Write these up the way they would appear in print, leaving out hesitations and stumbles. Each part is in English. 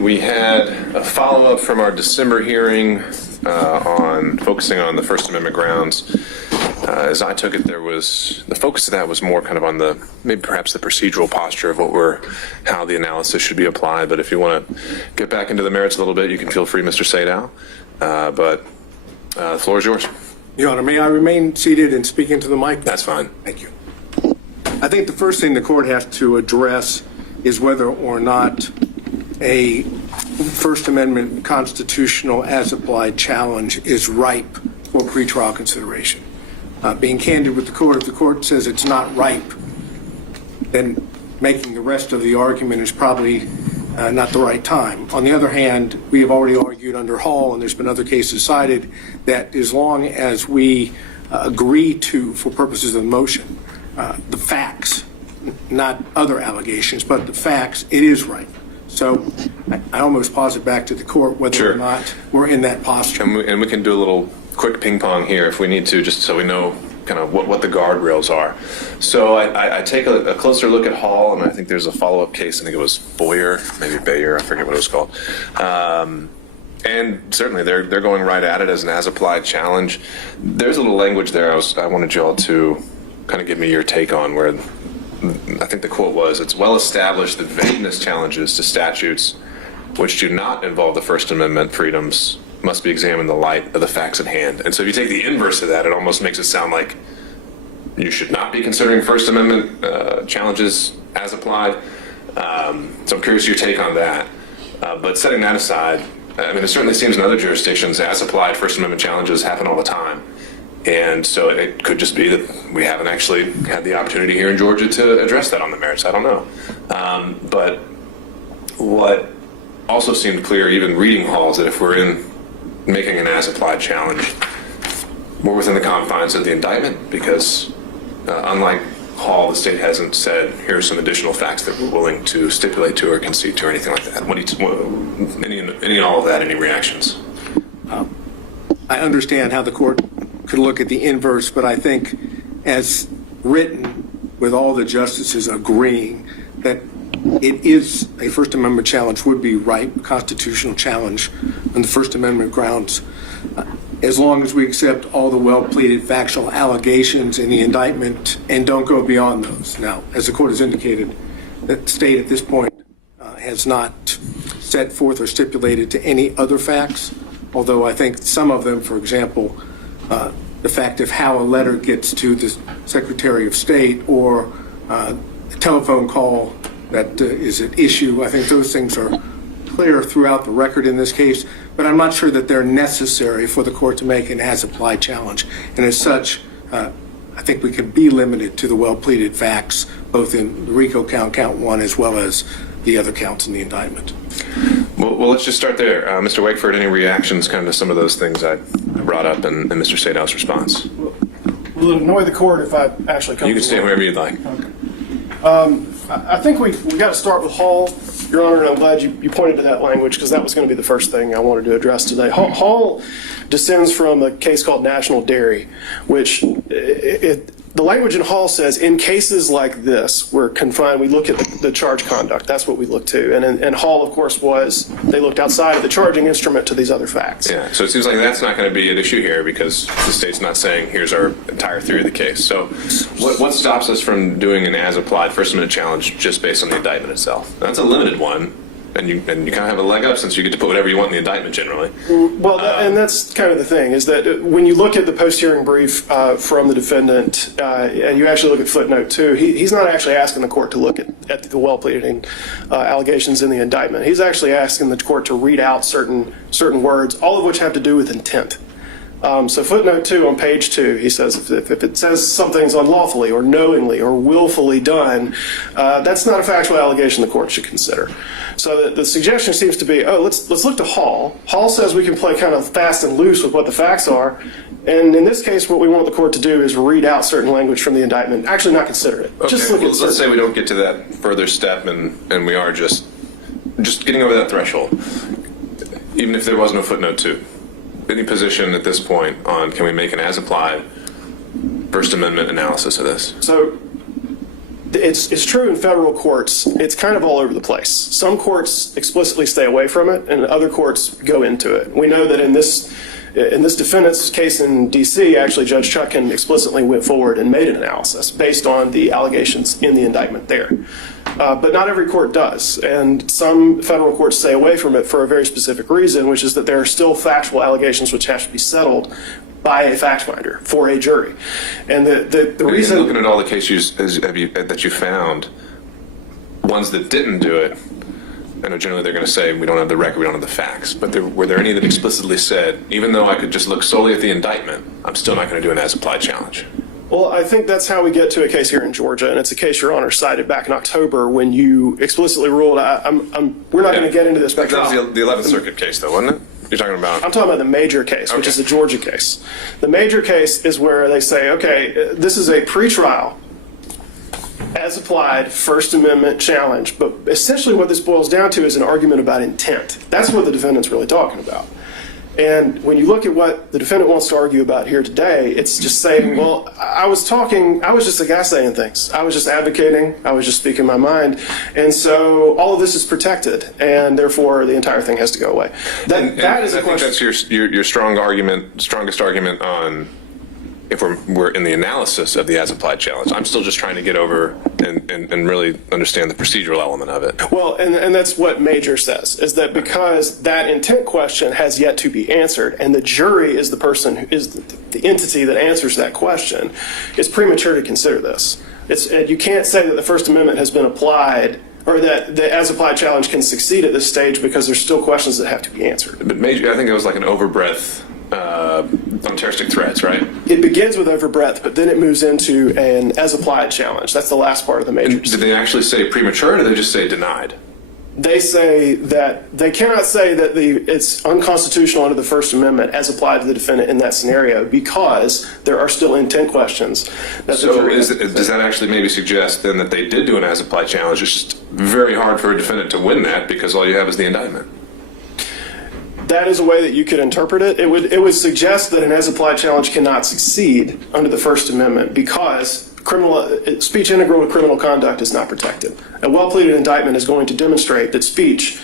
We had a follow-up from our December hearing on focusing on the First Amendment grounds. As I took it, the focus of that was more kind of on maybe perhaps the procedural posture of how the analysis should be applied. But if you want to get back into the merits a little bit, you can feel free, Mr. Sadow. But the floor is yours. Your Honor, may I remain seated and speak into the mic? That's fine. Thank you. I think the first thing the court has to address is whether or not a First Amendment constitutional as-applied challenge is ripe for pretrial consideration. Being candid with the court, if the court says it's not ripe, then making the rest of the argument is probably not the right time. On the other hand, we have already argued under Hall, and there's been other cases cited, that as long as we agree to, for purposes of the motion, the facts, not other allegations, but the facts, it is ripe. So I almost posit back to the court whether or not we're in that posture. And we can do a little quick ping pong here if we need to, just so we know kind of what the guardrails are. So I take a closer look at Hall, and I think there's a follow-up case. I think it was Boyer, maybe Bayer, I forget what it was called. And certainly they're going right at it as an as-applied challenge. There's a little language there I wanted you all to kind of give me your take on, where I think the quote was, "It's well established that vagueness challenges to statutes which do not involve the First Amendment freedoms must be examined in the light of the facts at hand." And so if you take the inverse of that, it almost makes it sound like you should not be considering First Amendment challenges as applied. So I'm curious your take on that. But setting that aside, I mean, it certainly seems in other jurisdictions as applied First Amendment challenges happen all the time. And so it could just be that we haven't actually had the opportunity here in Georgia to address that on the merits. I don't know. But what also seemed clear, even reading Hall, is that if we're making an as-applied challenge, we're within the confines of the indictment, because unlike Hall, the state hasn't said, here's some additional facts that we're willing to stipulate to or concede to or anything like that. Any and all of that, any reactions? I understand how the court could look at the inverse, but I think as written, with all the justices agreeing that it is a First Amendment challenge, would be ripe, constitutional challenge on the First Amendment grounds, as long as we accept all the well-pleaded factual allegations in the indictment and don't go beyond those. Now, as the court has indicated, the state at this point has not set forth or stipulated to any other facts, although I think some of them, for example, the fact of how a letter gets to the Secretary of State or a telephone call that is at issue, I think those things are clear throughout the record in this case, but I'm not sure that they're necessary for the court to make an as-applied challenge. And as such, I think we can be limited to the well-pleaded facts, both in the RICO count 1, as well as the other counts in the indictment. Well, let's just start there. Mr. Wakeford, any reactions kind of to some of those things I brought up in Mr. Sadow's response? Will it annoy the court if I actually come? You can stay wherever you'd like. Okay. I think we got to start with Hall, Your Honor, and I'm glad you pointed to that language, because that was going to be the first thing I wanted to address today. Hall descends from a case called National Dairy, which the language in Hall says, in cases like this, we're confined, we look at the charge conduct. That's what we look to. And Hall, of course, they looked outside of the charging instrument to these other facts. Yeah, so it seems like that's not going to be an issue here, because the state's not saying, here's our entire theory of the case. So what stops us from doing an as-applied First Amendment challenge just based on the indictment itself? That's a limited one. And you kind of have a leg up, since you get to put whatever you want in the indictment generally. Well, and that's kind of the thing, is that when you look at the post-hearing brief from the defendant, and you actually look at footnote 2, he's not actually asking the court to look at the well-pleaded allegations in the indictment. He's actually asking the court to read out certain words, all of which have to do with intent. So footnote 2 on page 2, he says if it says something's unlawfully or knowingly or willfully done, that's not a factual allegation the court should consider. So the suggestion seems to be, let's look to Hall. Hall says we can play kind of fast and loose with what the facts are. And in this case, what we want the court to do is read out certain language from the indictment, actually not consider it. Okay, Just look at let's say we don't get to that further step and we are just getting over that threshold, even if there was no footnote 2. Any position at this point on, can we make an as-applied First Amendment analysis of this? So It's true in federal courts. It's kind of all over the place. Some courts explicitly stay away from it, and other courts go into it. We know that in this defendant's case in D.C., actually Judge Chutkan explicitly went forward and made an analysis based on the allegations in the indictment there. But not every court does, and some federal courts stay away from it for a very specific reason, which is that there are still factual allegations which have to be settled by a fact finder for a jury. And the reason... Looking at all the cases that you found, ones that didn't do it, I know generally they're going to say we don't have the record, we don't have the facts, but were there any that explicitly said, even though I could just look solely at the indictment, I'm still not going to do an as-applied challenge? Well, I think that's how we get to a case here in Georgia, and it's a case Your Honor cited back in October when you explicitly ruled, we're not going to get into this. That was the 11th Circuit case, though, wasn't it? You're talking about? I'm talking about the major case, which is the Georgia case. The major case is where they say, okay, this is a pretrial, as applied, First Amendment challenge, but essentially what this boils down to is an argument about intent. That's what the defendant's really talking about. And when you look at what the defendant wants to argue about here today, it's just saying, well, I was just a guy saying things. I was just advocating. I was just speaking my mind. And so all of this is protected, and therefore the entire thing has to go away. That is a question. I think that's your strongest argument on if we're in the analysis of the as-applied challenge. I'm still just trying to get over and really understand the procedural element of it. Well, and that's what Major says, is that because that intent question has yet to be answered, and the jury is the person who is the entity that answers that question, it's premature to consider this. You can't say that the First Amendment has been applied, or that the as-applied challenge can succeed at this stage because there's still questions that have to be answered. But Major, I think it was like an overbreadth on terroristic threats, right? It begins with overbreadth, but then it moves into an as-applied challenge. That's the last part of the Major. Did they actually say premature, or did they just say denied? They say that they cannot say that it's unconstitutional under the First Amendment as applied to the defendant in that scenario because there are still intent questions. So does that actually maybe suggest then that they did do an as-applied challenge? It's just very hard for a defendant to win that because all you have is the indictment. That is a way that you could interpret it. It would suggest that an as-applied challenge cannot succeed under the First Amendment because speech integral to criminal conduct is not protected. A well-pleaded indictment is going to demonstrate that speech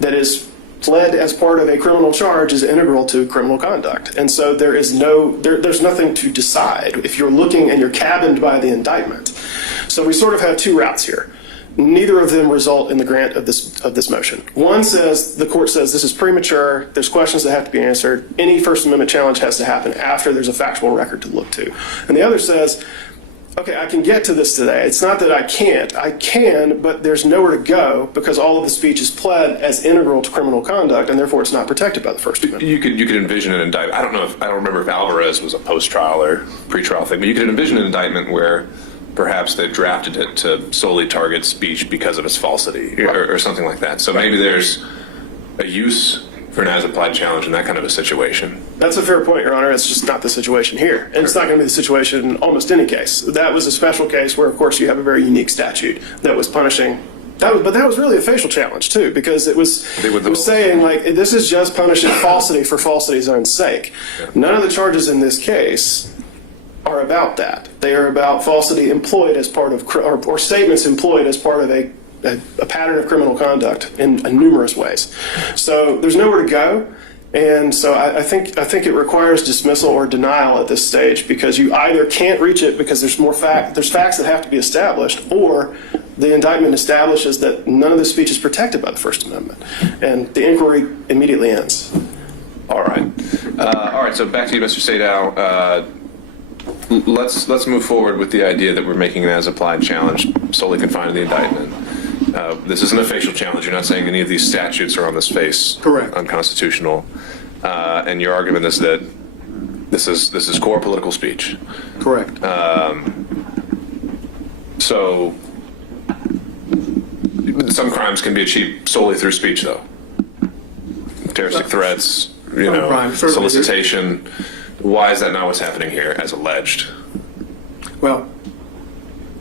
that is pled as part of a criminal charge is integral to criminal conduct. And so there's nothing to decide if you're looking and you're cabined by the indictment. So we sort of have two routes here. Neither of them result in the grant of this motion. One says, the court says this is premature, there's questions that have to be answered, any First Amendment challenge has to happen after there's a factual record to look to. And the other says, okay, I can get to this today. It's not that I can't. I can, but there's nowhere to go because all of the speech is pled as integral to criminal conduct, and therefore it's not protected by the First Amendment. You could envision an indictment. I don't remember if Alvarez was a post-trial or pre-trial thing, but you could envision an indictment where perhaps they drafted it to solely target speech because of its falsity or something like that. So maybe there's a use for an as-applied challenge in that kind of a situation. That's a fair point, Your Honor. It's just not the situation here. And it's not going to be the situation in almost any case. That was a special case where, of course, you have a very unique statute that was punishing. But that was really a facial challenge, too, because it was saying, like, this is just punishing falsity for falsity's own sake. Yeah. None of the charges in this case are about that. They are about falsity employed as part of, or statements employed as part of a pattern of criminal conduct in numerous ways. So there's nowhere to go. And so I think it requires dismissal or denial at this stage because you either can't reach it because there's facts that have to be established, or the indictment establishes that none of the speech is protected by the First Amendment. And the inquiry immediately ends. All right. All right, so back to you, Mr. Sadow. Let's move forward with the idea that we're making an as-applied challenge solely confined to the indictment. This isn't a facial challenge. You're not saying any of these statutes are on this face correct, unconstitutional. And your argument is that this is core political speech. Correct. So some crimes can be achieved solely through speech, though. Terroristic threats, solicitation. Why is that not what's happening here, as alleged? Well,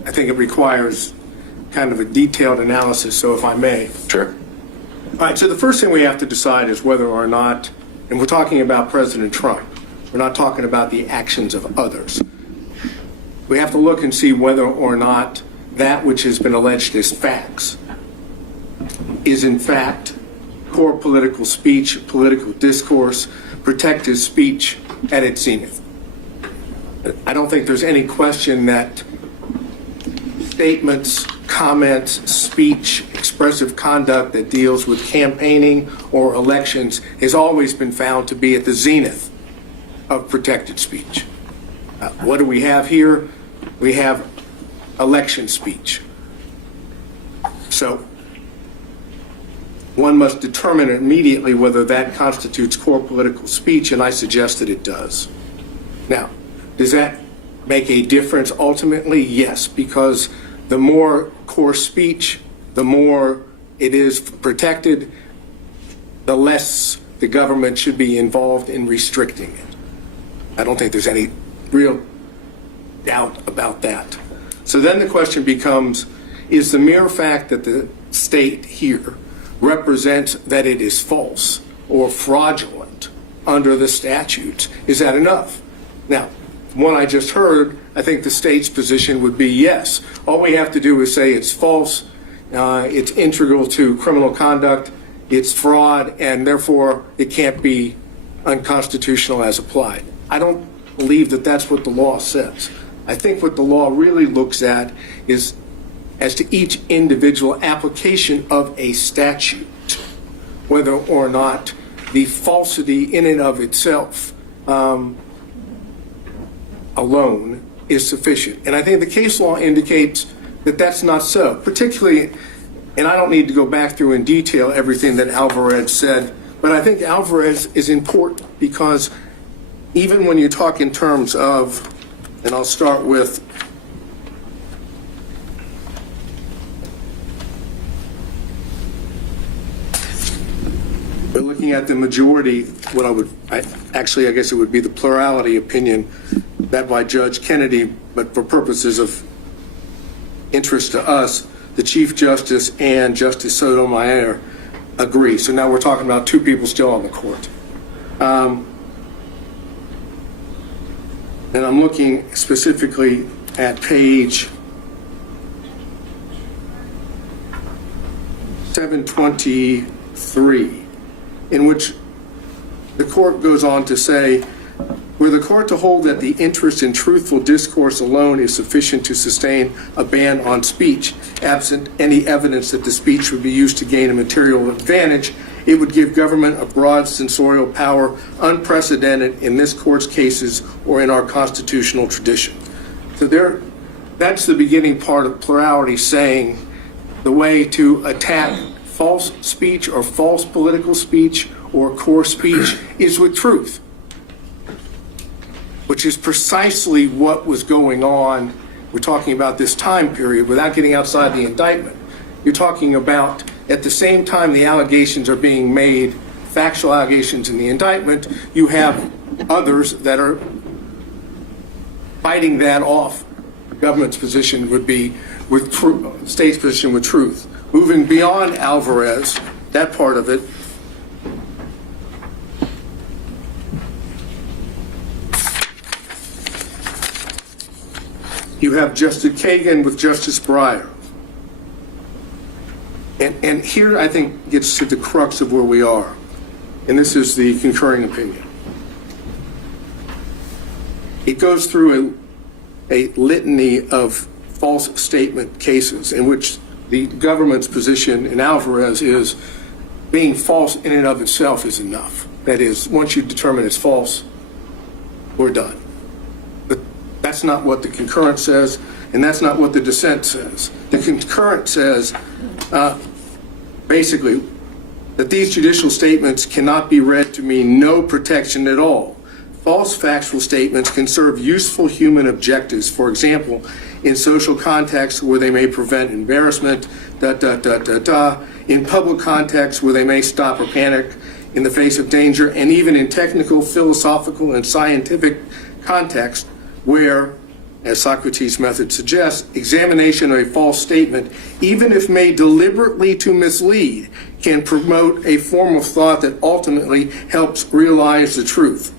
I think it requires kind of a detailed analysis, so if I may. Sure. All right, so the first thing we have to decide is whether or not, and we're talking about President Trump, we're not talking about the actions of others. We have to look and see whether or not that which has been alleged as facts is in fact core political speech, political discourse, protected speech at its zenith. I don't think there's any question that statements, comments, speech, expressive conduct that deals with campaigning or elections has always been found to be at the zenith of protected speech. What do we have here? We have election speech. So one must determine immediately whether that constitutes core political speech, and I suggest that it does. Now, does that make a difference ultimately? Yes, because the more core speech, the more it is protected, the less the government should be involved in restricting it. I don't think there's any real doubt about that. So then the question becomes, is the mere fact that the state here represents that it is false or fraudulent under the statutes, is that enough? Now, from what I just heard, I think the state's position would be yes. All we have to do is say it's false, it's integral to criminal conduct, it's fraud, and therefore it can't be unconstitutional as applied. I don't believe that that's what the law says. I think what the law really looks at is as to each individual application of a statute, whether or not the falsity in and of itself alone is sufficient. And I think the case law indicates that that's not so, particularly, and I don't need to go back through in detail everything that Alvarez said, but I think Alvarez is important because even when you talk in terms of, and I'll start with we're looking at the majority, I guess it would be the plurality opinion that by Judge Kennedy, but for purposes of interest to us, the Chief Justice and Justice Sotomayor agree. So now we're talking about two people still on the court. And I'm looking specifically at page 723, in which the court goes on to say, were the court to hold that the interest in truthful discourse alone is sufficient to sustain a ban on speech, absent any evidence that the speech would be used to gain a material advantage, it would give government a broad censorial power unprecedented in this court's cases or in our constitutional tradition. So that's the beginning part of plurality, saying the way to attack false speech or false political speech or core speech is with truth, which is precisely what was going on. We're talking about this time period without getting outside the indictment. You're talking about at the same time the allegations are being made, factual allegations in the indictment, you have others that are fighting that off. The government's position would be with state's position with truth. Moving beyond Alvarez, that part of it, you have Justice Kagan with Justice Breyer. And here I think gets to the crux of where we are. And this is the concurring opinion. It goes through a litany of false statement cases in which the government's position in Alvarez is being false in and of itself is enough. That is, once you determine it's false, we're done. But that's not what the concurrent says, and that's not what the dissent says. The concurrent says, basically, that these judicial statements cannot be read to mean no protection at all. False factual statements can serve useful human objectives, for example, in social contexts where they may prevent embarrassment, in public contexts where they may stop or panic in the face of danger, and even in technical, philosophical, and scientific contexts where, as Socrates' method suggests, examination of a false statement, even if made deliberately to mislead, can promote a form of thought that ultimately helps realize the truth.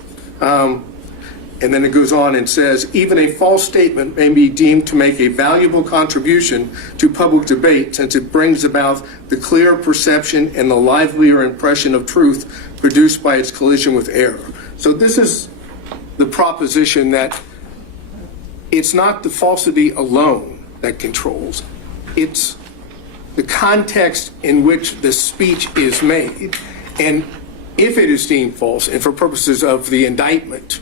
and then it goes on and says, even a false statement may be deemed to make a valuable contribution to public debate since it brings about the clear perception and the livelier impression of truth produced by its collision with error. So this is the proposition that it's not the falsity alone that controls. It's the context in which the speech is made. And if it is deemed false, and for purposes of the indictment,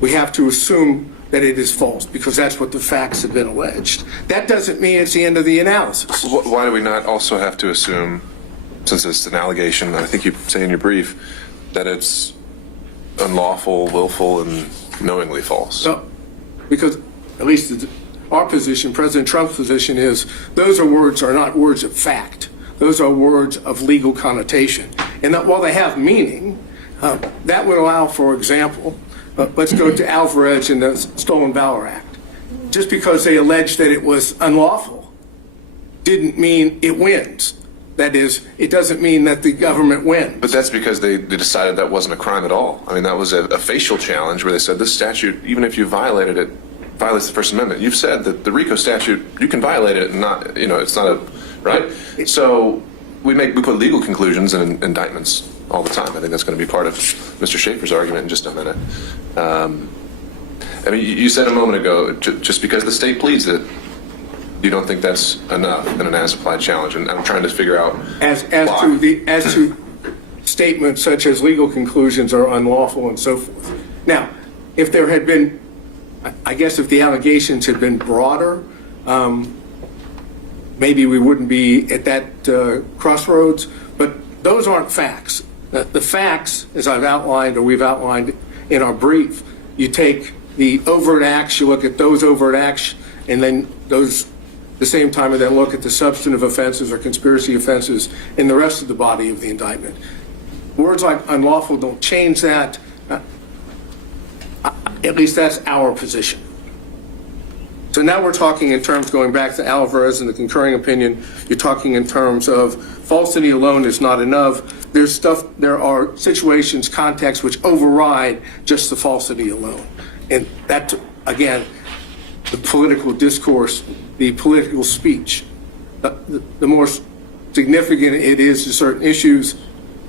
we have to assume that it is false because that's what the facts have been alleged. That doesn't mean it's the end of the analysis. Why do we not also have to assume, since it's an allegation, I think you say in your brief, that it's unlawful, willful, and knowingly false? No, because at least our position, President Trump's position is those words are not words of fact. Those are words of legal connotation. And that while they have meaning, that would allow, for example, let's go to Alvarez and the Stolen Valor Act. Just because they alleged that it was unlawful didn't mean it wins. That is, it doesn't mean that the government wins. But that's because they decided that wasn't a crime at all. I mean, that was a facial challenge where they said this statute, even if you violated it, violates the First Amendment. You've said that the RICO statute, you can violate it and not, it's not a, right? So we put legal conclusions in indictments all the time. I think that's going to be part of Mr. Shafer's argument in just a minute. I mean, you said a moment ago, just because the state pleads it, you don't think that's enough in an as-applied challenge, and I'm trying to figure out as to statements such as legal conclusions are unlawful and so forth. Now, if there had been, I guess if the allegations had been broader, maybe we wouldn't be at that crossroads, but those aren't facts. The facts, as I've outlined or we've outlined in our brief, you take the overt acts, you look at those overt acts, and then those the same time and then look at the substantive offenses or conspiracy offenses in the rest of the body of the indictment. Words like unlawful don't change that. At least that's our position. So now we're talking in terms, going back to Alvarez and the concurring opinion, you're talking in terms of falsity alone is not enough. There are situations, contexts which override just the falsity alone. And that, again, the political discourse, the political speech, the more significant it is to certain issues,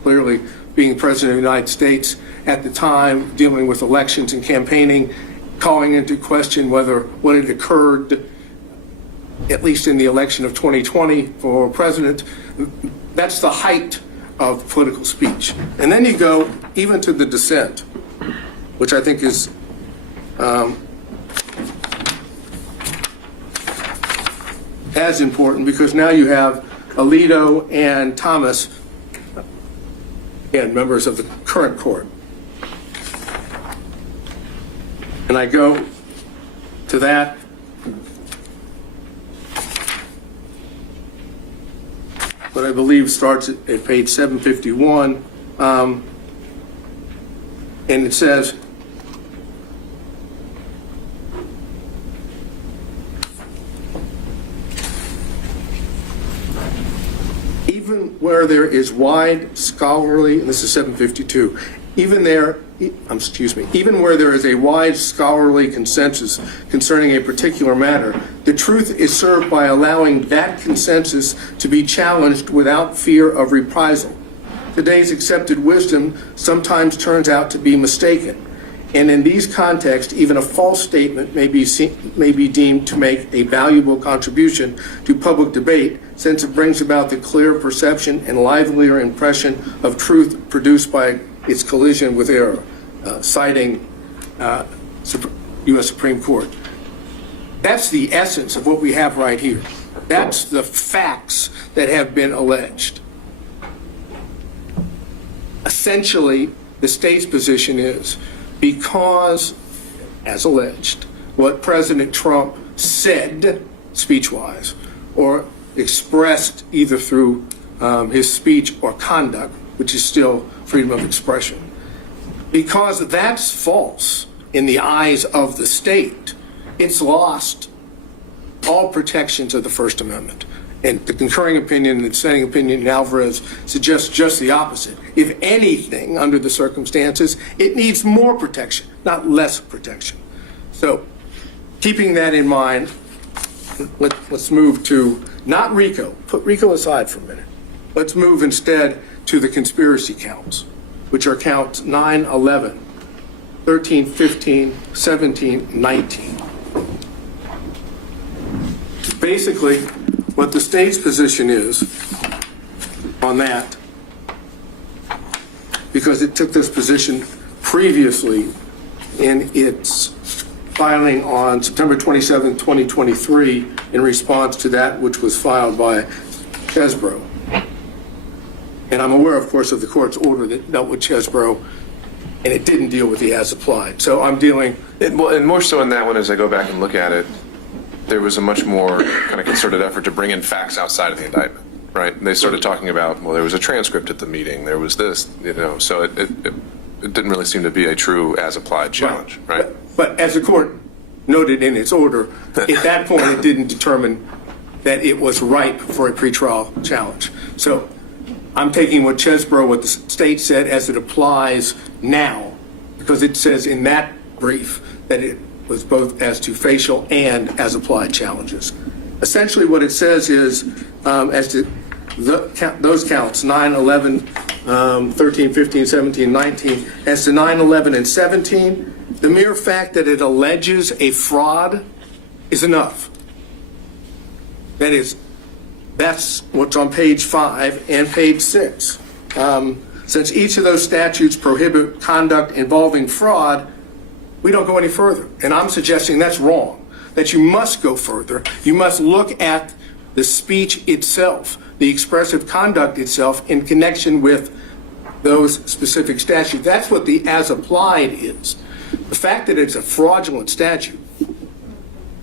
clearly being President of the United States at the time, dealing with elections and campaigning, calling into question whether what had occurred, at least in the election of 2020 for president, that's the height of political speech. And then you go even to the dissent, which I think is as important, because now you have Alito and Thomas, and members of the current court. And I go to that. What I believe starts at page 751, and it says, even where there is wide scholarly, and this is 752, even where there is a wide scholarly consensus concerning a particular matter, the truth is served by allowing that consensus to be challenged without fear of reprisal. Today's accepted wisdom sometimes turns out to be mistaken, and in these contexts, even a false statement may be deemed to make a valuable contribution to public debate, since it brings about the clear perception and livelier impression of truth produced by its collision with error, citing U.S. Supreme Court. That's the essence of what we have right here. That's the facts that have been alleged. Essentially, the state's position is because, as alleged, what President Trump said speech-wise or expressed either through his speech or conduct, which is still freedom of expression, because that's false in the eyes of the state, it's lost all protections of the First Amendment. And the concurring opinion and the dissenting opinion in Alvarez suggests just the opposite. If anything, under the circumstances, it needs more protection, not less protection. So keeping that in mind, let's move to not RICO. Put RICO aside for a minute. Let's move instead to the conspiracy counts, which are counts 9, 11, 13, 15, 17, 19. Basically, what the state's position is on that, because it took this position previously in its filing on September 27, 2023, in response to that which was filed by Chesbrough. And I'm aware, of course, of the court's order that dealt with Chesbrough, and it didn't deal with the as applied. So I'm dealing. And more so in that one, as I go back and look at it, there was a much more kind of concerted effort to bring in facts outside of the indictment, right? They started talking about, well, there was a transcript at the meeting, there was this, so it didn't really seem to be a true as-applied challenge, right? But as the court noted in its order, at that point, it didn't determine that it was ripe for a pretrial challenge. So I'm taking what Chesbrough, what the state said, as it applies now, because it says in that brief that it was both as to facial and as applied challenges. Essentially what it says is, as to those counts, 9, 11, 13, 15, 17, 19, as to 9, 11, and 17, the mere fact that it alleges a fraud is enough. That's what's on page 5 and page 6. Since each of those statutes prohibit conduct involving fraud, we don't go any further. And I'm suggesting that's wrong, that you must go further. You must look at the speech itself, the expressive conduct itself in connection with those specific statutes. That's what the as applied is. The fact that it's a fraudulent statute,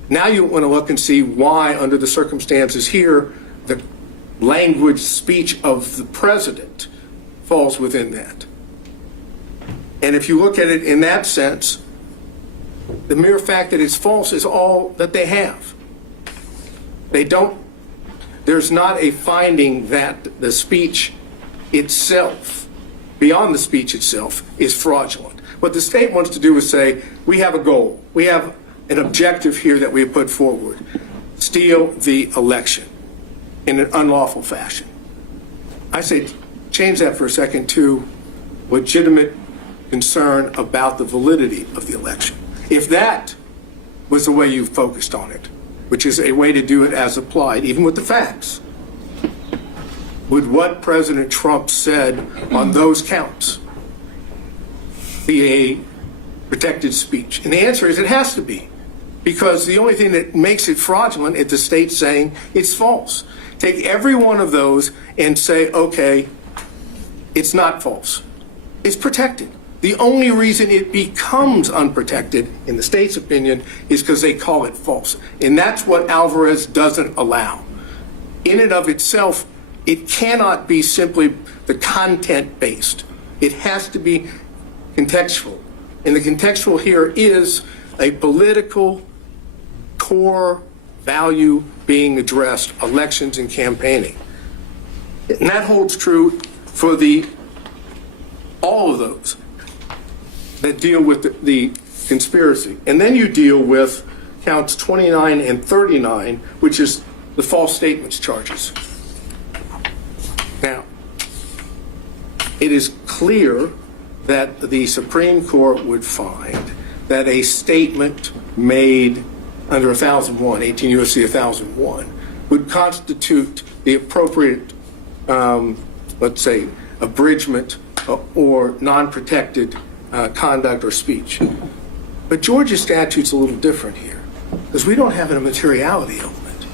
now you want to look and see why, under the circumstances here, the language speech of the president falls within that. And if you look at it in that sense, the mere fact that it's false is all that they have. There's not a finding that the speech itself, beyond the speech itself, is fraudulent. What the state wants to do is say, we have a goal. We have an objective here that we have put forward. Steal the election in an unlawful fashion. I say change that for a second to legitimate concern about the validity of the election. If that was the way you focused on it, which is a way to do it as applied, even with the facts, would what President Trump said on those counts be a protected speech? And the answer is it has to be, because the only thing that makes it fraudulent is the state saying it's false. Take every one of those and say, okay, it's not false. It's protected. The only reason it becomes unprotected, in the state's opinion, is because they call it false. And that's what Alvarez doesn't allow. In and of itself, it cannot be simply the content-based. It has to be contextual. And the contextual here is a political core value being addressed, elections and campaigning. And that holds true for all of those that deal with the conspiracy. And then you deal with counts 29 and 39, which is the false statements charges. Now, it is clear that the Supreme Court would find that a statement made under 1001, 18 U.S.C. 1001, would constitute the appropriate, let's say, abridgment or non-protected conduct or speech. But Georgia's statute's a little different here, because we don't have a materiality element.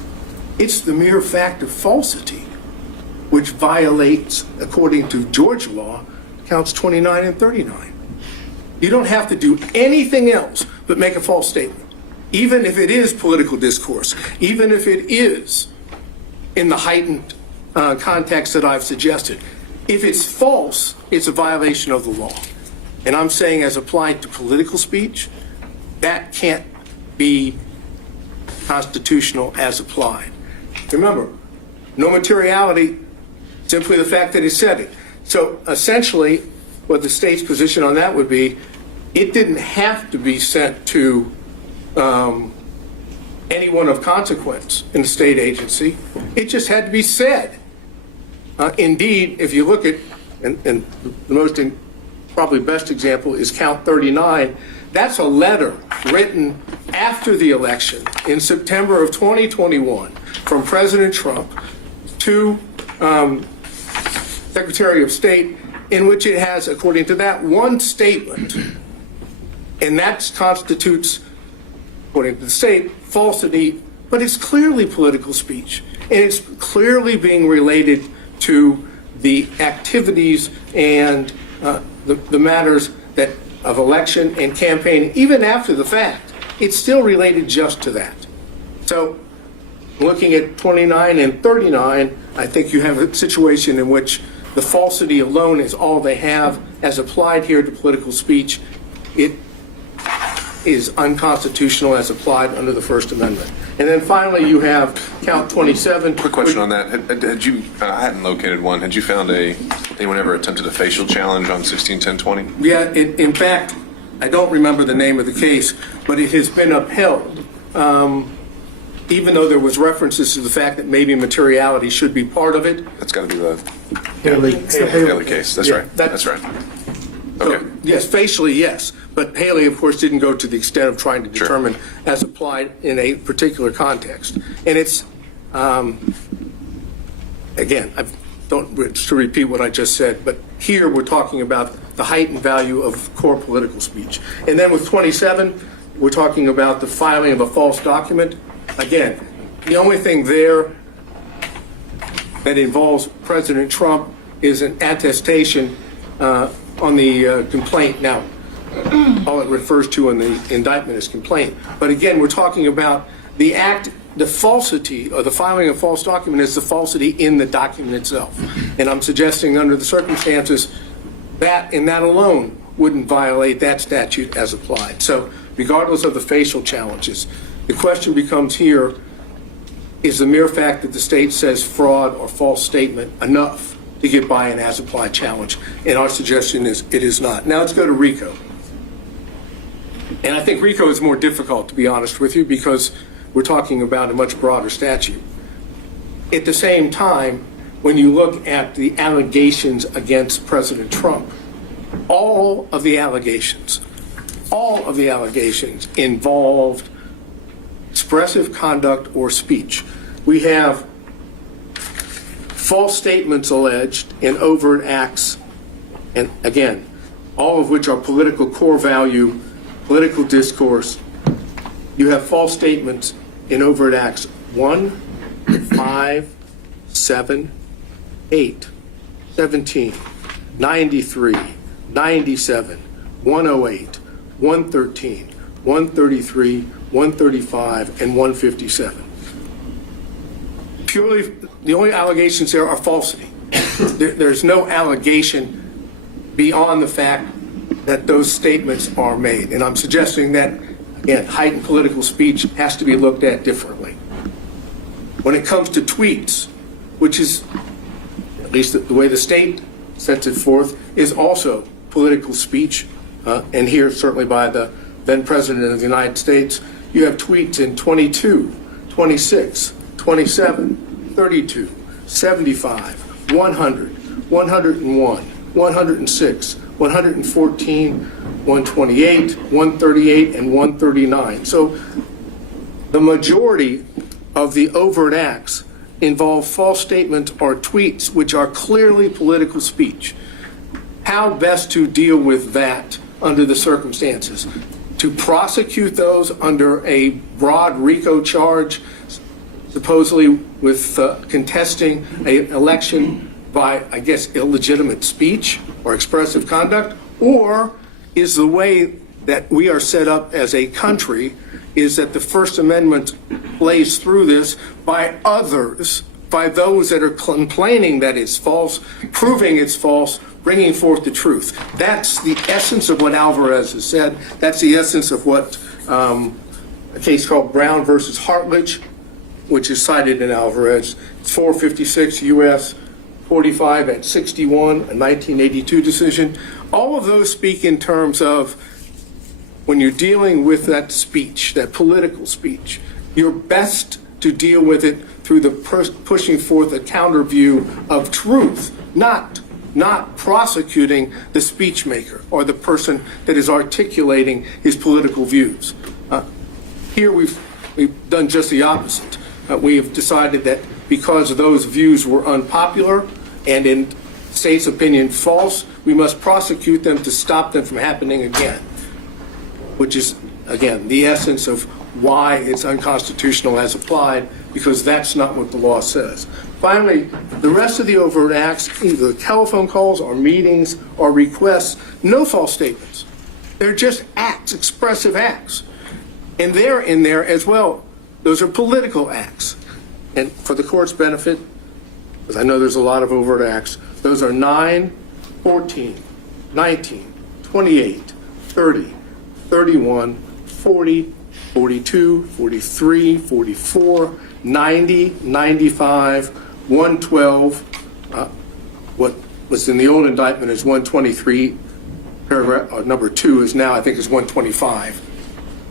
It's the mere fact of falsity, which violates, according to Georgia law, counts 29 and 39. You don't have to do anything else but make a false statement, even if it is political discourse, even if it is in the heightened context that I've suggested. If it's false, it's a violation of the law. And I'm saying, as applied to political speech, that can't be constitutional as applied. Remember, No materiality, simply the fact that he said it. So essentially, what the state's position on that would be, it didn't have to be sent to anyone of consequence in the state agency. It just had to be said. Indeed, if you look at, and the most probably best example is count 39, that's a letter written after the election in September of 2021 from President Trump to Secretary of State, in which it has, according to that, one statement, and that constitutes, according to the state, falsity, but it's clearly political speech, and it's clearly being related to the activities and the matters that of election and campaign, even after the fact. It's still related just to that. So looking at 29 and 39, I think you have a situation in which the falsity alone is all they have as applied here to political speech. It is unconstitutional as applied under the First Amendment. And then finally, you have count 27. Quick question on that. Had you, I hadn't located one, had you found anyone ever attempted a facial challenge on 161020? Yeah, in fact, I don't remember the name of the case, but it has been upheld. Even though there was references to the fact that maybe materiality should be part of it. That's got to be the Haley case. That's Yeah, right. That's right. Okay. So, yes, facially, yes. But Haley, of course, didn't go to the extent of trying to determine as applied in a particular context. And it's, again, I don't wish to repeat what I just said, but here we're talking about the heightened value of core political speech. And then with 27, we're talking about the filing of a false document. Again, the only thing there that involves President Trump is an attestation on the complaint. Now, all it refers to in the indictment is complaint. But again, we're talking about the act, the falsity, or the filing of false document is the falsity in the document itself. And I'm suggesting under the circumstances that, and that alone, wouldn't violate that statute as applied. So regardless of the facial challenges, the question becomes here, is the mere fact that the state says fraud or false statement enough to get by an as-applied challenge? And our suggestion is it is not. Now let's go to RICO. And I think RICO is more difficult, to be honest with you, because we're talking about a much broader statute. At the same time, when you look at the allegations against President Trump, all of the allegations involved expressive conduct or speech. We have false statements alleged in overt acts, and again, all of which are political core value, political discourse. You have false statements in overt acts 1, 5, 7, 8, 17, 93, 97, 108, 113, 133, 135, and 157. Purely, the only allegations there are falsity. There's no allegation beyond the fact that those statements are made. And I'm suggesting that, again, heightened political speech has to be looked at differently. When it comes to tweets, which is, at least the way the state sets it forth, is also political speech, and here certainly by the then President of the United States, you have tweets in 22, 26, 27, 32, 75, 100, 101, 106, 114, 128, 138, and 139. So the majority of the overt acts involve false statements or tweets which are clearly political speech. How best to deal with that under the circumstances? To prosecute those under a broad RICO charge, supposedly with contesting an election by, I guess, illegitimate speech or expressive conduct? Or is the way that we are set up as a country is that the First Amendment plays through this by others, by those that are complaining that it's false, proving it's false, bringing forth the truth? That's the essence of what Alvarez has said. That's the essence of what a case called Brown versus Hartledge which is cited in Alvarez. It's 456 U.S. 45 at 61, a 1982 decision. All of those speak in terms of when you're dealing with that speech, that political speech, you're best to deal with it through the pushing forth a counter view of truth, not prosecuting the speech maker or the person that is articulating his political views. Here we've done just the opposite. We have decided that because those views were unpopular and in state's opinion false, we must prosecute them to stop them from happening again, which is, again, the essence of why it's unconstitutional as applied, because that's not what the law says. Finally, the rest of the overt acts, either telephone calls or meetings or requests, no false statements. They're just acts, expressive acts. And they're in there as well. Those are political acts. And for the court's benefit, because I know there's a lot of overt acts, those are 9, 14, 19, 28, 30, 31, 40, 42, 43, 44, 90, 95, 112. What was in the old indictment is 123. Paragraph number 2 is now, I think, is 125.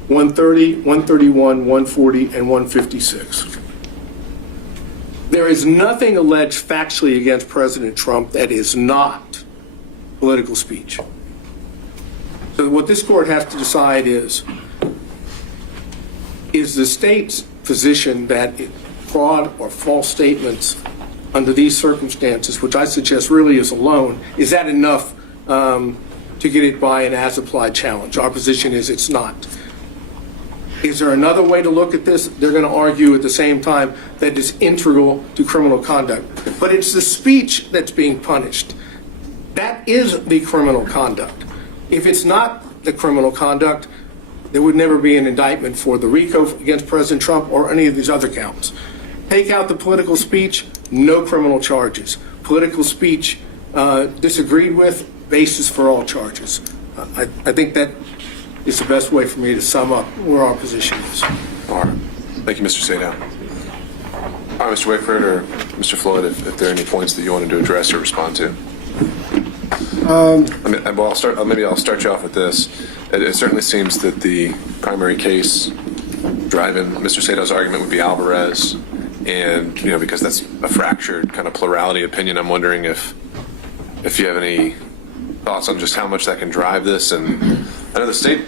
130, 131, 140, and 156. There is nothing alleged factually against President Trump that is not political speech. So what this court has to decide is the state's position that fraud or false statements under these circumstances, which I suggest really is alone, is that enough to get it by an as-applied challenge? Our position is it's not. Is there another way to look at this? They're going to argue at the same time that it's integral to criminal conduct. But it's the speech that's being punished. That is the criminal conduct. If it's not the criminal conduct, there would never be an indictment for the RICO against President Trump or any of these other counts. Take out the political speech, no criminal charges. Political speech disagreed with, basis for all charges. I think that is the best way for me to sum up where our position is. All right. Thank you, Mr. Sadow. All right, Mr. Wakeford or Mr. Floyd, if there are any points that you wanted to address or respond to. Maybe I'll start you off with this. It certainly seems that the primary case driving Mr. Sadow's argument would be Alvarez, and because that's a fractured kind of plurality opinion, I'm wondering if you have any thoughts on just how much that can drive this. And I know the state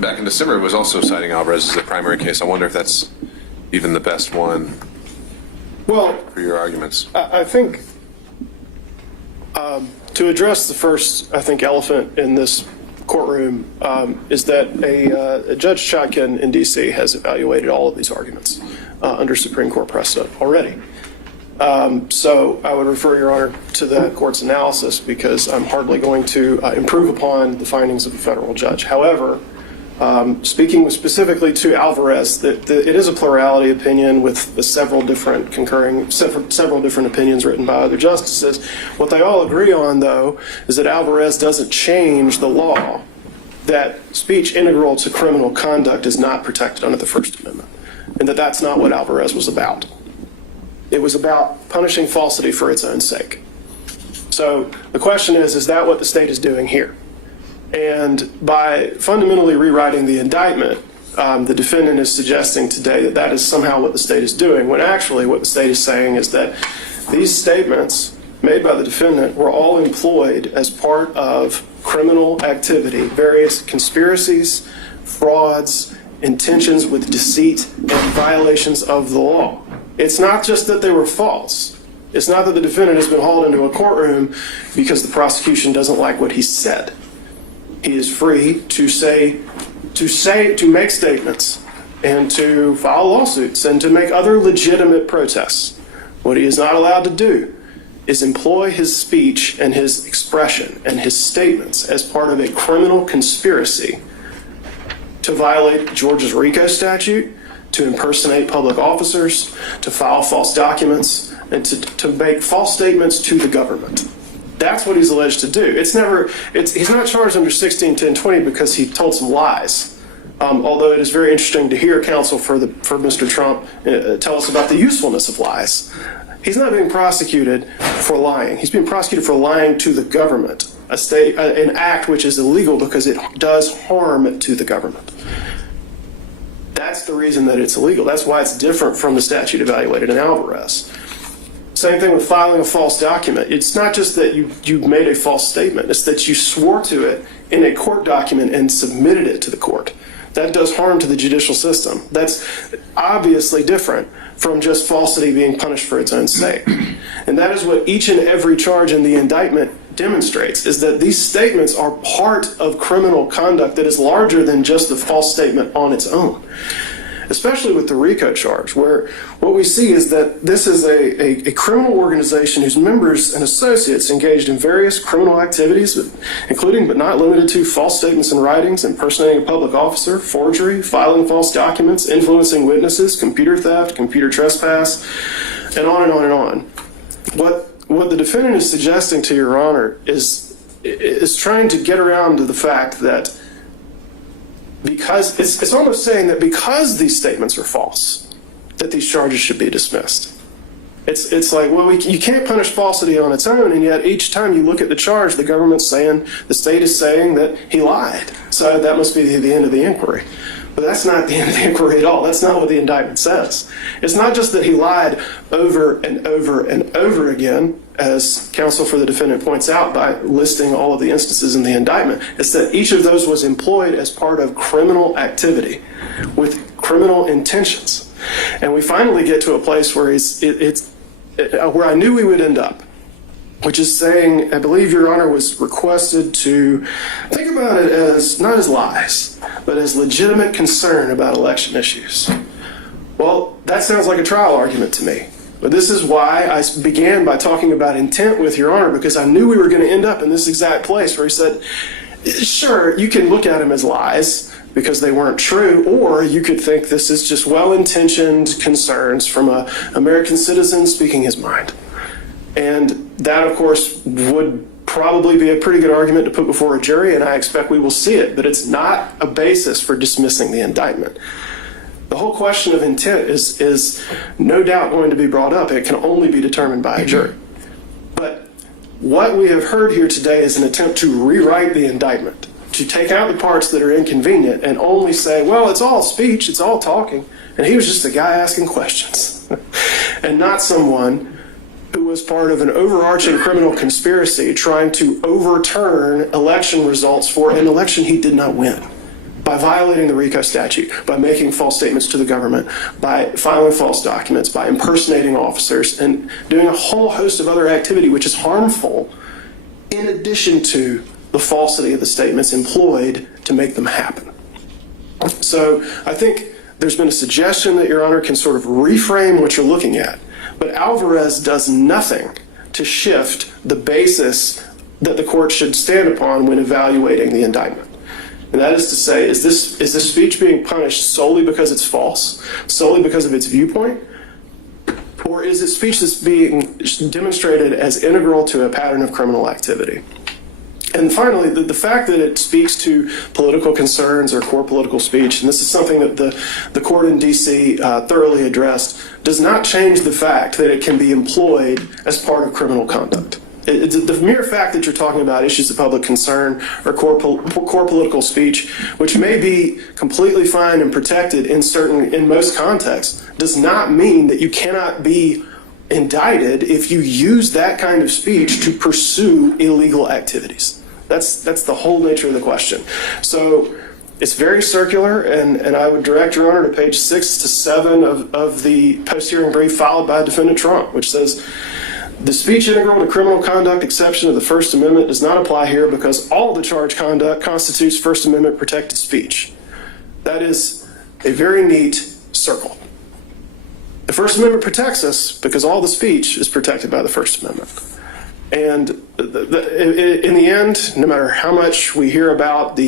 back in December was also citing Alvarez as the primary case. I wonder if that's even the best one for your arguments. I think to address the first, elephant in this courtroom is that a Judge Chotkin in D.C. has evaluated all of these arguments under Supreme Court precedent already. So I would refer Your Honor to that court's analysis, because I'm hardly going to improve upon the findings of a federal judge. However, speaking specifically to Alvarez, that it is a plurality opinion with several different opinions written by other justices. What they all agree on, though, is that Alvarez doesn't change the law, that speech integral to criminal conduct is not protected under the First Amendment, and that that's not what Alvarez was about. It was about punishing falsity for its own sake. So the question is that what the state is doing here? And by fundamentally rewriting the indictment, the defendant is suggesting today that that is somehow what the state is doing, when actually what the state is saying is that these statements made by the defendant were all employed as part of criminal activity, various conspiracies, frauds, intentions with deceit, and violations of the law. It's not just that they were false. It's not that the defendant has been hauled into a courtroom because the prosecution doesn't like what he said. He is free to make statements and to file lawsuits and to make other legitimate protests. What he is not allowed to do is employ his speech and his expression and his statements as part of a criminal conspiracy to violate Georgia's RICO statute, to impersonate public officers, to file false documents, and to make false statements to the government. That's what he's alleged to do. He's not charged under 161020 because he told some lies. Although it is very interesting to hear counsel for Mr. Trump tell us about the usefulness of lies. He's not being prosecuted for lying. He's being prosecuted for lying to the government, an act which is illegal because it does harm to the government. That's the reason that it's illegal. That's why it's different from the statute evaluated in Alvarez. Same thing with filing a false document. It's not just that you made a false statement. It's that you swore to it in a court document and submitted it to the court. That does harm to the judicial system. That's obviously different from just falsity being punished for its own sake. And that is what each and every charge in the indictment demonstrates, is that these statements are part of criminal conduct that is larger than just the false statement on its own. Especially with the RICO charge, where what we see is that this is a criminal organization whose members and associates engaged in various criminal activities, including but not limited to false statements and writings, impersonating a public officer, forgery, filing false documents, influencing witnesses, computer theft, computer trespass, and on and on and on. What the defendant is suggesting to Your Honor is trying to get around to the fact that because it's almost saying that because these statements are false, that these charges should be dismissed. It's like, well, you can't punish falsity on its own, and yet each time you look at the charge, the government's saying, the state is saying that he lied. So that must be the end of the inquiry. But that's not the end of the inquiry at all. That's not what the indictment says. It's not just that he lied over and over and over again, as counsel for the defendant points out by listing all of the instances in the indictment. It's that each of those was employed as part of criminal activity with criminal intentions. And we finally get to a place where where I knew we would end up, which is saying, I believe Your Honor was requested to think about it as not as lies, but as legitimate concern about election issues. Well, that sounds like a trial argument to me. But this is why I began by talking about intent with Your Honor, because I knew we were going to end up in this exact place where he said, sure, you can look at them as lies because they weren't true, or you could think this is just well-intentioned concerns from an American citizen speaking his mind. And that, of course, would probably be a pretty good argument to put before a jury, and I expect we will see it, but it's not a basis for dismissing the indictment. The whole question of intent is no doubt going to be brought up. It can only be determined by a jury. But what we have heard here today is an attempt to rewrite the indictment, to take out the parts that are inconvenient and only say, well, it's all speech, it's all talking, and he was just a guy asking questions, and not someone who was part of an overarching criminal conspiracy trying to overturn election results for an election he did not win, by violating the RICO statute, by making false statements to the government, by filing false documents, by impersonating officers, and doing a whole host of other activity which is harmful, in addition to the falsity of the statements employed to make them happen. So I think there's been a suggestion that Your Honor can sort of reframe what you're looking at, but Alvarez does nothing to shift the basis that the court should stand upon when evaluating the indictment. And that is to say, is this speech being punished solely because it's false, solely because of its viewpoint, or is it speech that's being demonstrated as integral to a pattern of criminal activity? And finally, the fact that it speaks to political concerns or core political speech, and this is something that the court in D.C. Thoroughly addressed, does not change the fact that it can be employed as part of criminal conduct. The mere fact that you're talking about issues of public concern or core political speech, which may be completely fine and protected in most contexts, does not mean that you cannot be indicted if you use that kind of speech to pursue illegal activities. That's the whole nature of the question. So it's very circular, and I would direct Your Honor to page 6 to 7 of the post-hearing brief filed by Defendant Trump, which says, the speech integral to criminal conduct exception of the First Amendment does not apply here because all the charged conduct constitutes First Amendment protected speech. That is a very neat circle. The First Amendment protects us because all the speech is protected by the First Amendment. And in the end, no matter how much we hear about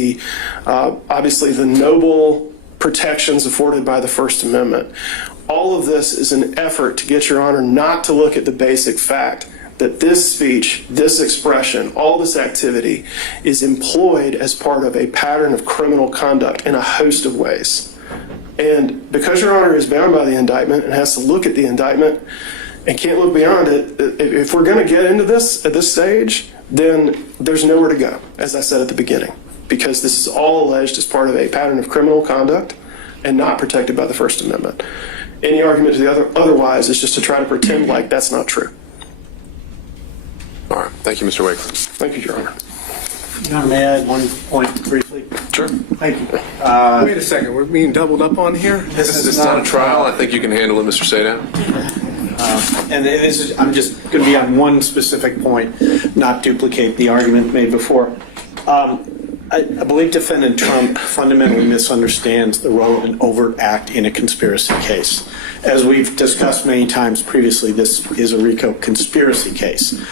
obviously the noble protections afforded by the First Amendment, all of this is an effort to get Your Honor not to look at the basic fact that this speech, this expression, all this activity is employed as part of a pattern of criminal conduct in a host of ways. And because Your Honor is bound by the indictment and has to look at the indictment and can't look beyond it, if we're going to get into this at this stage, then there's nowhere to go, as I said at the beginning, because this is all alleged as part of a pattern of criminal conduct and not protected by the First Amendment. Any argument to the otherwise is just to try to pretend like that's not true. All right. Thank you, Mr. Wakeland. Thank you, Your Honor. Your Honor, may I add one point briefly? Sure. Thank you. Wait a second, we're being doubled up on here? This is not a trial. I think you can handle it, Mr. Sadow. And this is, I'm just going to be on one specific point, not duplicate the argument made before. I believe Defendant Trump fundamentally misunderstands the role of an overt act in a conspiracy case. As we've discussed many times previously, this is a RICO conspiracy case.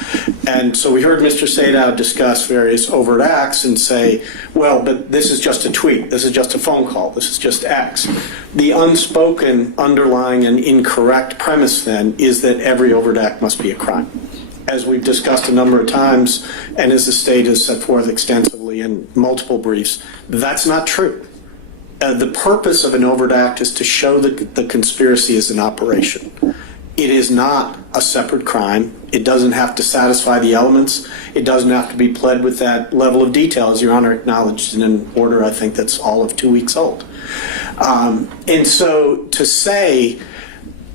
And so we heard Mr. Sadow discuss various overt acts and say, well, but this is just a tweet, this is just a phone call, this is just X. The unspoken, underlying, and incorrect premise then is that every overt act must be a crime. As we've discussed a number of times, and as the state has set forth extensively in multiple briefs, that's not true. The purpose of an overt act is to show that the conspiracy is an operation. It is not a separate crime. It doesn't have to satisfy the elements. It doesn't have to be pled with that level of detail, as Your Honor acknowledged in an order I think that's all of 2 weeks old. And so to say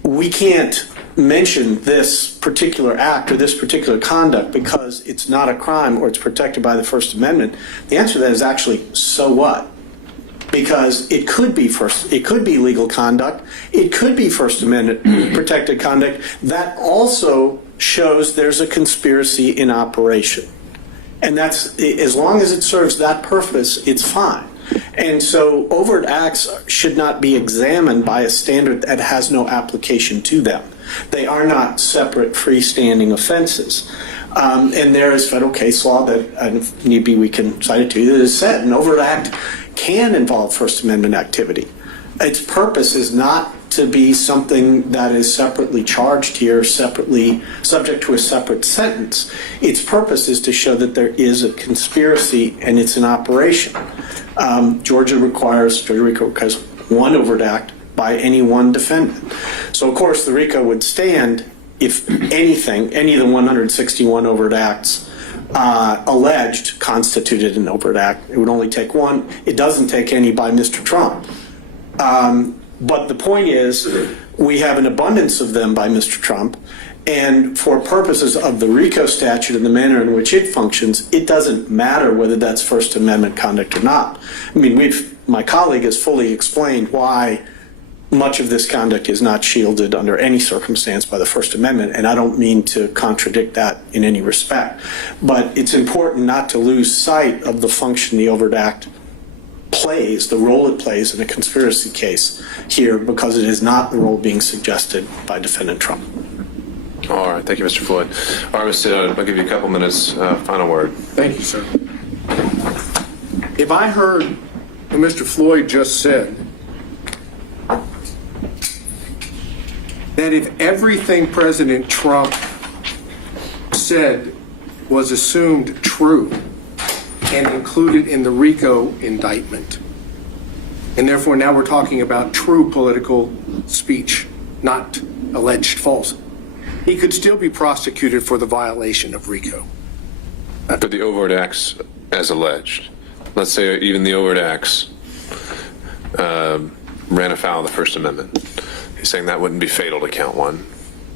we can't mention this particular act or this particular conduct because it's not a crime or it's protected by the First Amendment, the answer to that is actually, so what? Because it could be legal conduct, it could be First Amendment protected conduct that also shows there's a conspiracy in operation. And that's, as long as it serves that purpose, it's fine. And so overt acts should not be examined by a standard that has no application to them. They are not separate freestanding offenses. And there is federal case law that, if need be, we can cite it to you, that has said an overt act can involve First Amendment activity. Its purpose is not to be something that is separately charged here, separately subject to a separate sentence. Its purpose is to show that there is a conspiracy and it's an operation. Georgia RICO requires one overt act by any one defendant. So, of course, the RICO would stand if anything, any of the 161 overt acts alleged constituted an overt act. It would only take one. It doesn't take any by Mr. Trump. But the point is, we have an abundance of them by Mr. Trump, and for purposes of the RICO statute and the manner in which it functions, it doesn't matter whether that's First Amendment conduct or not. I mean, my colleague has fully explained why much of this conduct is not shielded under any circumstance by the First Amendment, and I don't mean to contradict that in any respect. But it's important not to lose sight of the function the overt act plays, the role it plays in a conspiracy case here, because it is not the role being suggested by Defendant Trump. All right. Thank you, Mr. Floyd. All right, Mr. Sadow, I'll give you a couple minutes. Final word. Thank you, sir. If I heard what Mr. Floyd just said, that if everything President Trump said was assumed true and included in the RICO indictment, and therefore now we're talking about true political speech, not alleged false, he could still be prosecuted for the violation of RICO. For the overt acts as alleged. Let's say even the overt acts ran afoul of the First Amendment. He's saying that wouldn't be fatal to count one.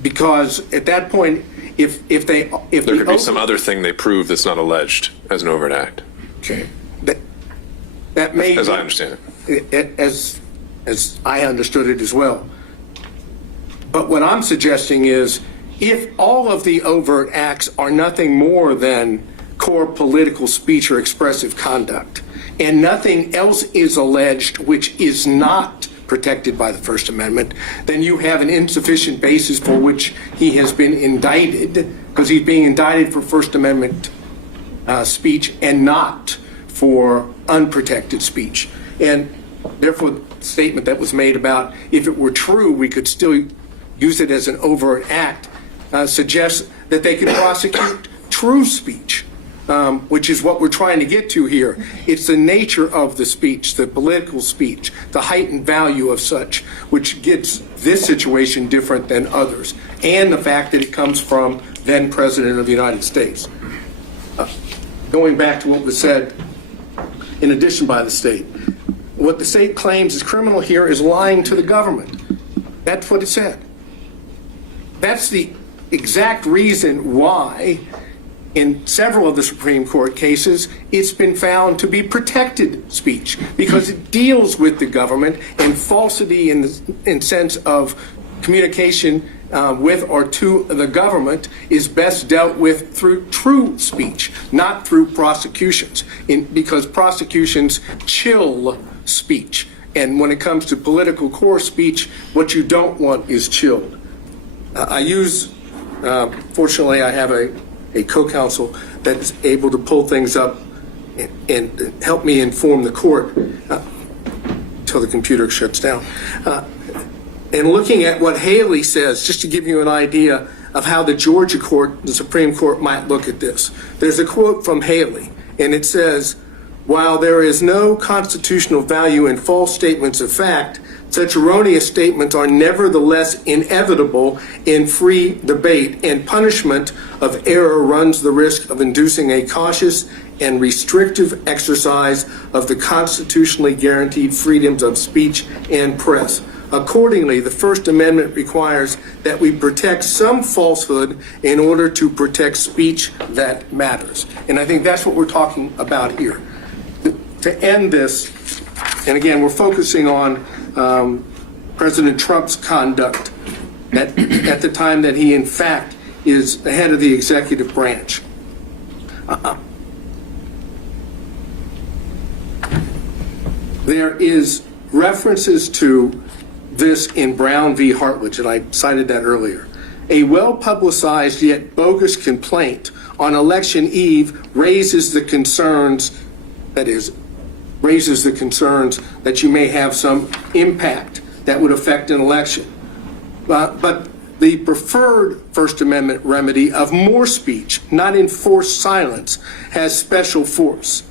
Because at that point, if there could be some other thing they prove that's not alleged as an overt act. Okay, that may, as I understand it, as I understood it as well. But what I'm suggesting is, if all of the overt acts are nothing more than core political speech or expressive conduct, and nothing else is alleged which is not protected by the First Amendment, then you have an insufficient basis for which he has been indicted, because he's being indicted for First Amendment speech and not for unprotected speech. And therefore, the statement that was made about if it were true, we could still use it as an overt act suggests that they could prosecute true speech, which is what we're trying to get to here. It's the nature of the speech, the political speech, the heightened value of such, which gets this situation different than others, and the fact that it comes from then President of the United States. Going back to what was said in addition by the state, what the state claims is criminal here is lying to the government. That's what it said. That's the exact reason why in several of the Supreme Court cases, it's been found to be protected speech because it deals with the government, and falsity in sense of communication with or to the government is best dealt with through true speech, not through prosecutions, because prosecutions chill speech. And when it comes to political core speech, what you don't want is chilled. Fortunately, I have a co-counsel that's able to pull things up and help me inform the court until the computer shuts down. And looking at what Haley says, just to give you an idea of how the Georgia court, the Supreme Court, might look at this. There's a quote from Haley, and it says, "While there is no constitutional value in false statements of fact, such erroneous statements are nevertheless inevitable in free debate, and punishment of error runs the risk of inducing a cautious and restrictive exercise of the constitutionally guaranteed freedoms of speech and press. Accordingly, the First Amendment requires that we protect some falsehood in order to protect speech that matters." And I think that's what we're talking about here. To end this, and again, we're focusing on President Trump's conduct at the time that he, in fact, is the head of the executive branch. There is references to this in Brown v. Hartledge, and I cited that earlier. A well-publicized yet bogus complaint on election eve raises the concerns that you may have some impact that would affect an election. But the preferred First Amendment remedy of more speech, not enforced silence, has special force.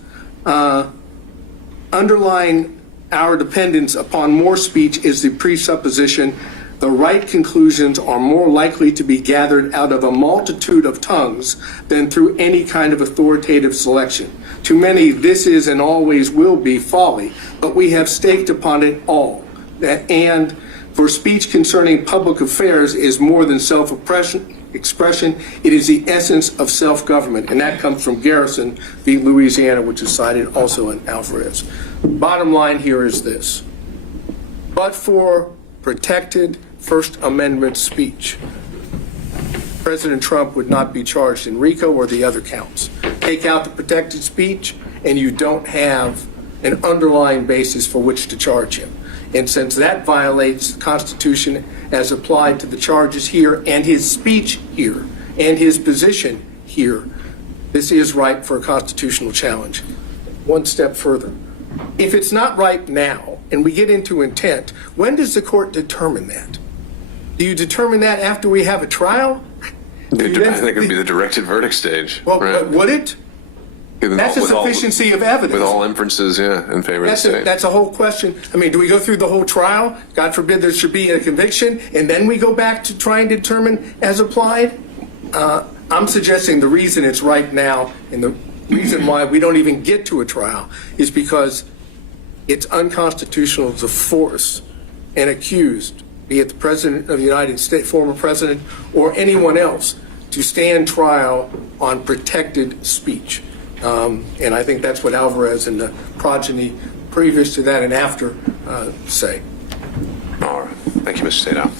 Underlying our dependence upon more speech is the presupposition the right conclusions are more likely to be gathered out of a multitude of tongues than through any kind of authoritative selection. To many, this is and always will be folly, but we have staked upon it all. And for speech concerning public affairs is more than self-expression, it is the essence of self-government. And that comes from Garrison v. Louisiana, which is cited also in Alvarez. Bottom line here is this. But for protected First Amendment speech, President Trump would not be charged in RICO or the other counts. Take out the protected speech, and you don't have an underlying basis for which to charge him. And since that violates the Constitution as applied to the charges here and his speech here and his position here, this is ripe for a constitutional challenge. One step further. If it's not ripe now and we get into intent, when does the court determine that? Do you determine that after we have a trial? I think it would be the directed verdict stage. Well, right? Would it? That's a sufficiency of evidence. With all inferences, in favor of the state. That's a whole question. I mean, do we go through the whole trial? God forbid there should be a conviction, and then we go back to try and determine as applied? I'm suggesting the reason it's right now, and the reason why we don't even get to a trial, is because it's unconstitutional to force an accused, be it the President of the United States, former President, or anyone else, to stand trial on protected speech. And I think that's what Alvarez and the progeny previous to that and after say. All right. Thank you, Mr. Sadow.